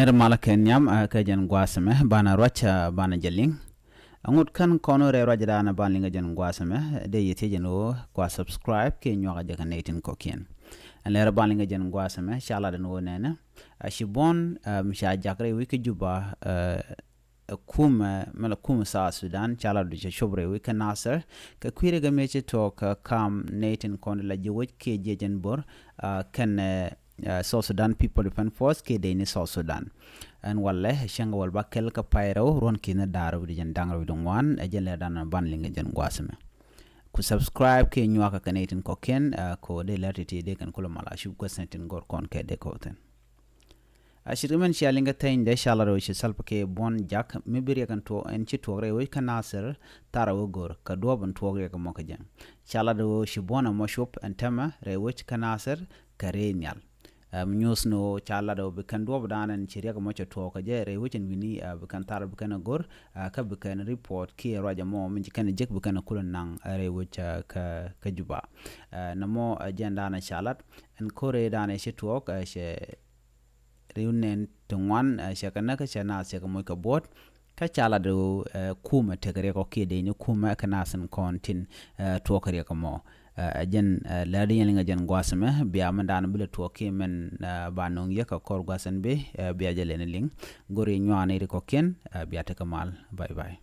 ner mala kenyam ka jan gwasame bana rocha bana jaling angut kan kono re roja dana ban linga jan gwasame de yete jano kwa subscribe ke nyoga jaga netin kokien an lera ban linga jan gwasame shala dan wonena shibon msha jakre wiki juba kuma sa Sudan chala du shobre wiki nasser ka kwire ga meche to ka kam netin kono la jiwit ke jejen bor kan South Sudan People Defense Force ke de ni South Sudan an walle shanga wal bakel ka payro ron kina daro di jan dangra widon wan ajele dan ban linga jan gwasame ku subscribe ke nyuaka kanetin ko ken ko de latiti de kan kula mala shu ko sentin gor kon ke de ko ten ashirimen shalinga tayin de shalaro shi salpa ke bon jak mibiri kan to en ci togre we kanasir tarawo gor ka doban togre ka moka jan shalado shi bona moshop antama re we kanasir karenyal news no chala do be kan do danan chiriya ko mocho to ka je re wucin wini be kan tar be kan gor ka be kan report ki raja mo min kan jek be kan kulun nan re wucha ka juba na mo agenda na chalat en kore dana shi to ka she reunen tungwan she kan ka chana she ka mo ka bot ka chala do kuma tegere ko ki de ni kuma kana san kontin to kare ka mo jen ladi yelinga jen gwasame biya mandana bile toki men banong yeka kor gwasan be biya jelene ling gori nywane ri ko ken biya te kamal bye bye